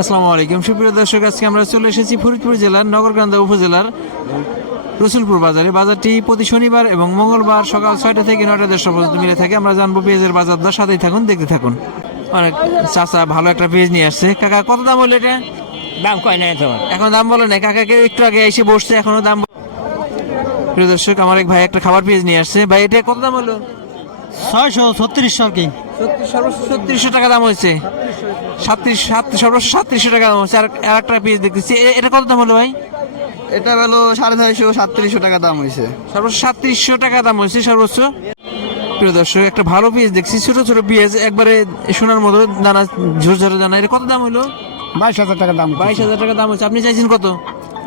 আসসালামু আলাইকুম। সুপ্রিয় দর্শক আজকে আমরা চলে এসেছি ফরিদপুর জেলার নগরকান্দা উপজেলার রসুলপুর বাজারে। বাজারটি প্রতি শনিবার এবং মঙ্গলবার সকাল ছয়টা থেকে নয়টা দেড়শো পর্যন্ত মিলে থাকে। আমরা জানব পেঁয়াজের বাজার দর। সাথেই থাকুন দেখতে থাকুন। অনেক চাচা ভালো একটা পেঁয়াজ নিয়ে আসছে। কাকা কত দাম হলো এটা? দাম কয় নাই তোমার? এখন দাম বলে নাই। কাকাকে একটু আগে এসে বসছে এখনও দাম প্রিয় দর্শক আমার এক ভাই একটা খাবার পেঁয়াজ নিয়ে আসছে। ভাই এটা কত দাম হলো ছয়শো ছত্রিশশো কি। ছত্রিশশো টাকা দাম হয়েছে। সাতত্রিশ সাত সর্বোচ্চ সাতত্রিশশো টাকা দাম হচ্ছে আর একটা পিস দেখতেছি। এটা কত দাম হলো ভাই? এটা হলো সাড়ে ছয়শো সাতত্রিশশো টাকা দাম হয়েছে। সর্বোচ্চ সাতত্রিশশো টাকা দাম হয়েছে সর্বোচ্চ। প্রিয় দর্শক একটা ভালো পিস দেখছি। ছোট ছোট পিস একবারে সোনার মতো দানা ঝরঝরে দানা। এটা কত দাম হলো? বাইশ হাজার টাকা দাম বাইশ হাজার টাকা দাম হচ্ছে আপনি চাইছেন কত?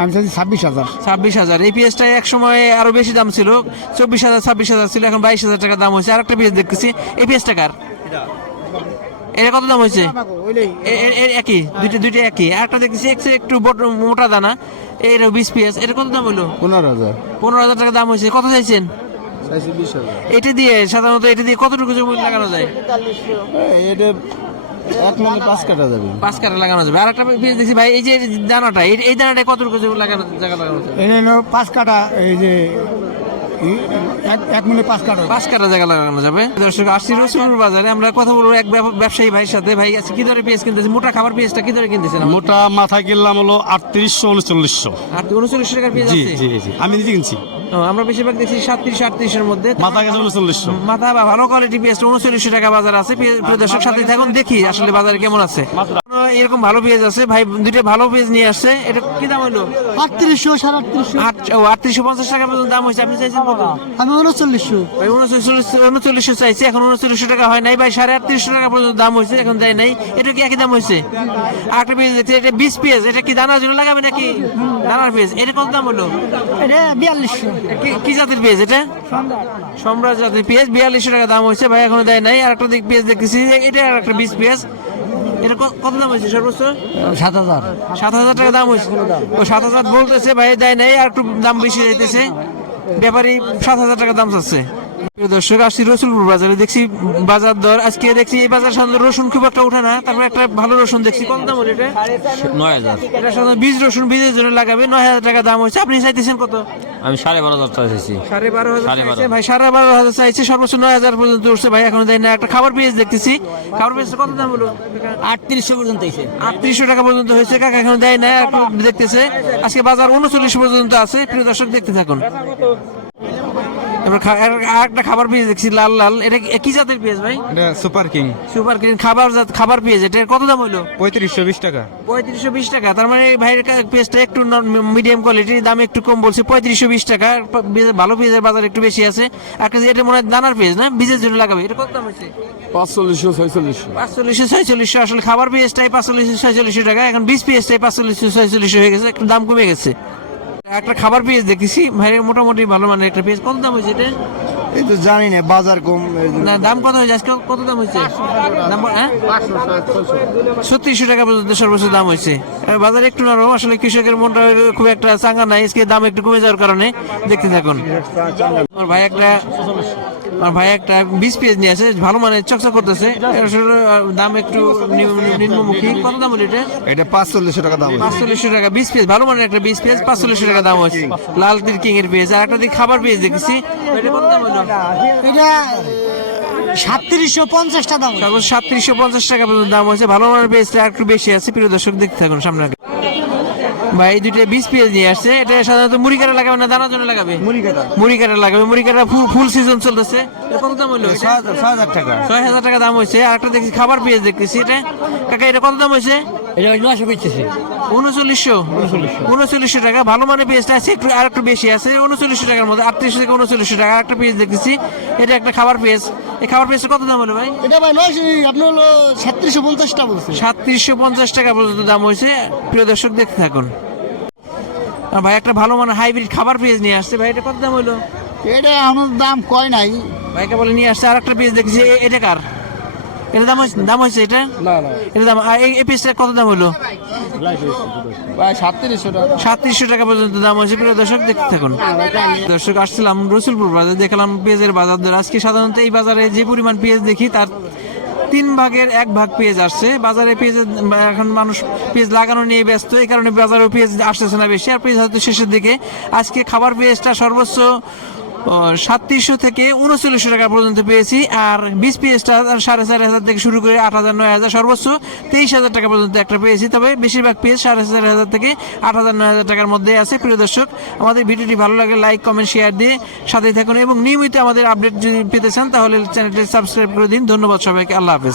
আমি চাইছি ছাব্বিশ হাজার। ছাব্বিশ হাজার। এই পিএসটা এক সময় আরও বেশি দাম ছিল। চব্বিশ হাজার ছাব্বিশ হাজার ছিল। এখন বাইশ হাজার টাকা দাম হয়েছে। আর একটা পিএস দেখতেছি। এই পিএসটা কার? এটা কত দাম হয়েছে? একই? দুইটা দুইটা একই। আর একটা দেখতেছি একটু একটু মোটা দানা। এটা বিশ পিএস এটা কত দাম হলো পনেরো হাজার। পনেরো হাজার টাকা দাম হয়েছে। কত চাইছেন? চাইছি এটা দিয়ে সাধারণত এটা দিয়ে কতটুকু জমি লাগানো যায়? এটা এক মানে পাঁচ কাটা যাবে। পাঁচ কাটা লাগানো যাবে। আর একটা দেখছি ভাই এই যে দানাটা এই- এই দানাটা কতটুকু জমি লাগানো জায়গা লাগানো যায়? পাঁচ কাটা এই যে এক- এক মিনিট পাঁচ কাটা। পাঁচ কাটা জায়গা লাগানো যাবে। দর্শক আসছি বাজারে আমরা কথা বলব এক ব্যবসায়ী ভাইয়ের সাথে। ভাই আজকে কি ধরে পেঁয়াজ কিনতেছি মোটা খাবার পেঁয়াজটা কি ধরে কিনতেছেন মোটা মাথা কিনলাম হলো আটত্রিশশো উনচল্লিশশো। আর উনচল্লিশ টাকার পেঁয়াজ আছে? জি জি। আমি নিজে কিনছি। আমরা বেশিরভাগ দেখছি সাতত্রিশ আটত্রিশের মধ্যে। মাথা গেছে উনচল্লিশশো। মাথা বা ভালো কোয়ালিটি পেঁয়াজ উনচল্লিশ টাকা বাজার আছে। পেঁয়াজ- প্রিয় দর্শক সাথে থাকুন দেখি আসলে বাজারে কেমন আছে। এরকম ভালো পেঁয়াজ আছে। ভাই দুইটা ভালো পেঁয়াজ নিয়ে আসছে। এটা কি দাম হলো আটত্রিশশো সাড়ে আটত্রিশশো। আট আটত্রিশশো পঞ্চাশ টাকা পর্যন্ত দাম হয়েছে। আপনি চাইছেন কত? আমি উনচল্লিশশো। ভাই উনচল্লিশ উনচল্লিশশো চাইছে। এখন উনচল্লিশশো টাকা হয় নাই। ভাই সাড়ে আটত্রিশশো টাকা পর্যন্ত দাম হয়েছে। এখন দেয় নাই। এটা কি একই দাম হয়েছে? একটা পেঁয়াজ এটা বিশ পেঁয়াজ। এটা কি দানার জন্য লাগাবে নাকি দানার পেঁয়াজ? এটা কত দাম হলো? এটা বিয়াল্লিশশো। কি- কি জাতের পেঁয়াজ এটা? সম্রাট জাতের পেঁয়াজ। বিয়াল্লিশশো টাকা দাম হয়েছে। ভাই এখনও দেয় নাই। আর একটা দিক পেঁয়াজ দেখতেছি। এটা আর একটা বিশ পেঁয়াজ। এটা কত দাম হয়েছে সর্বোচ্চ? সাত হাজার। সাত হাজার টাকা দাম হয়েছে। ও সাত হাজার বলতেছে ভাই দেয় নাই আর একটু দাম বেশি যাইতেছে। ব্যাপারী সাত হাজার টাকা দাম চাচ্ছে। দর্শক আসছি রসুলপুর বাজারে। দেখছি বাজার দর আজকে দেখছি এই বাজার সাধারণত রসুন খুব একটা ওঠে না তারপরে একটা ভালো রসুন দেখছি। কত দাম হলো এটা? নয় হাজার। এটা সাধারণত বীজ রসুন বীজের জন্য লাগাবে নয় হাজার টাকা দাম হয়েছে। আপনি চাইতেছেন কত? আমি সাড়ে বারো হাজার টাকা চাইছি। সাড়ে বারো হাজার। ভাই সাড়ে বারো হাজার চাইছি সর্বোচ্চ নয় হাজার পর্যন্ত উঠছে। ভাই এখন দেয় না। একটা খাবার পেয়েছি দেখতেছি। খাবার পেয়েছে কত দাম হলো আটত্রিশশো পর্যন্ত এসে আটত্রিশশো টাকা পর্যন্ত হয়েছে। কাকা এখন দেয় না দেখতেছে। আজকে বাজার উনচল্লিশ পর্যন্ত আছে। প্রিয় দর্শক দেখতে থাকুন। এবার খা- আর- আর একটা খাবার পেঁয়াজ দেখছি লাল লাল। এটা কি- কি জাতের পেঁয়াজ ভাই? এটা সুপার কিং। সুপার গ্রিন খাবার জাত খাবার পেঁয়াজ। এটা কত দাম হলো পঁয়ত্রিশশো বিশ টাকা। পঁয়ত্রিশশো বিশ টাকা। তার মানে ভাইয়ের কা- পেঁয়াজটা একটু মিডিয়াম কোয়ালিটির দাম একটু কম বলছে। পঁয়ত্রিশশো বিশ টাকা। ভালো পেঁয়াজের বাজার একটু বেশি আছে। আর একটা এটা মনে হয় দানার পেঁয়াজ না? বীজের জন্য লাগাবে। এটা কত দাম হচ্ছে পাঁচচল্লিশশো ছয়চল্লিশশো। পাঁচচল্লিশশো ছয়চল্লিশশো। আসলে খাবার পেঁয়াজটাই পাঁচচল্লিশশো ছয়চল্লিশশো টাকা। এখন বিশ পেঁয়াজটাই পাঁচচল্লিশশো ছয়চল্লিশশো হয়ে গেছে। একটু দাম কমে গেছে। একটা খাবার পেঁয়াজ দেখেছি। ভাইয়ের মোটামুটি ভালো মানে একটা পেঁয়াজ কত দাম হয়েছে এটা? এই তো জানি না বাজার কম না দাম কত হয়েছে? আজকে কত দাম হয়েছে? হ্যাঁ? ছত্রিশশো টাকা পর্যন্ত সর্বোচ্চ দাম হয়েছে। বাজারে একটু নরম আসলে কৃষকের মনটা খুব একটা চাঙ্গা নাই। আজকে দাম একটু কমে যাওয়ার কারণে দেখতে থাকুন। আমার ভাই একটা আমার ভাই একটা বিশ পেজ নিয়ে আছে ভালো মানে চকচক করতেছে। দাম একটু নিম্ন- নিম্নমুখী। কত দাম হলো এটা? এটা পাঁচচল্লিশশো টাকা দাম। পাঁচচল্লিশশো টাকা বিশ পেজ ভালো মানের একটা বিশ পেজ পাঁচচল্লিশশো টাকা দাম হচ্ছে লাল তীর কিং এর পেজ আর একটা দিক খাবার পেজ দেখেছি এটা কত দাম হলো? এটা সাতত্রিশশো পঞ্চাশটা দাম সর্বোচ্চ সাতত্রিশশো পঞ্চাশ টাকা পর্যন্ত দাম হয়েছে। ভালো মানের একটু বেশি আছে। প্রিয় দর্শক দেখতে থাকুন সামনে ভাই এই দুইটা বিশ পেজ নিয়ে আসছে। এটা সাধারণত মুড়ি কাটা লাগাবে না দানার জন্য লাগাবে? মুড়ি কাটা। লাগাবে। মুড়ি কাটা ফুল ফুল সিজন চলতেছে। কত দাম হলো? ছয় হাজার টাকা। ছয় হাজার টাকা দাম হয়েছে। আর একটা দেখছি খাবার পেজ দেখতেছি। এটা কাকা এটা কত দাম হয়েছে? এটা নয়শো পেয়েছে উনচল্লিশশো। উনচল্লিশশো। টাকা। ভালো মানে পেঁয়াজটা আছে একটু আর একটু বেশি আছে। উনচল্লিশশো টাকার মধ্যে আটত্রিশশো থেকে উনচল্লিশশো টাকা। আর একটা পেঁয়াজ দেখতেছি। এটা একটা খাবার পেঁয়াজ এই খাবার পেঁয়াজটা কত দাম হলো ভাই? এটা ভাই নয়শো আপনার হলো সাতত্রিশশো পঞ্চাশটা বলছে। সাতত্রিশশো পঞ্চাশ টাকা পর্যন্ত দাম হয়েছে। প্রিয় দর্শক দেখতে থাকুন। আর ভাই একটা ভালো মানে হাইব্রিড খাবার পেঁয়াজ নিয়ে আসছে। ভাই এটা কত দাম হলো? এটা আমার দাম কয় নাই। ভাইকে বলে নিয়ে আসছে আর একটা পেঁয়াজ দেখছি এটা কার? এটা দাম হয়েছে দাম হয়েছে এটা? এটা দাম আর এই- পেঁয়াজটা কত দাম হলো? সাতত্রিশশো টাকা। পর্যন্ত দাম হয়েছে। প্রিয় দর্শক দেখতে থাকুন। দর্শক আসছিলাম রসুলপুর বাজার। দেখলাম পেঁয়াজের বাজার দর। আজকে সাধারণত এই বাজারে যে পরিমাণ পেঁয়াজ দেখি তার তিন ভাগের এক ভাগ পেঁয়াজ আসছে। বাজারে পেঁয়াজ এখন মানুষ পেঁয়াজ লাগানো নিয়ে ব্যস্ত। এই কারণে বাজারে পেঁয়াজ আসতেছে না বেশি। আর পেঁয়াজ হয়তো শেষের দিকে। আজকে খাবার পেঁয়াজটা সর্বোচ্চ সাতত্রিশশো থেকে উনচল্লিশশো টাকা পর্যন্ত পেয়েছি। আর বিশ পিএসটা সাড়ে চার হাজার থেকে শুরু করে আট হাজার, নয় হাজার, সর্বোচ্চ তেইশ হাজার টাকা পর্যন্ত একটা পেয়েছি। তবে বেশিরভাগ পিএস সাড়ে চার হাজার থেকে আট হাজার, নয় হাজার টাকার মধ্যে আছে। প্রিয় দর্শক, আমাদের ভিডিওটি ভালো লাগে লাইক কমেন্ট শেয়ার দিয়ে সাথে থাকুন এবং নিয়মিত আমাদের আপডেট যদি পেতে চান, তাহলে চ্যানেলটি সাবস্ক্রাইব করে দিন। ধন্যবাদ সবাইকে। আল্লাহ হাফেজ।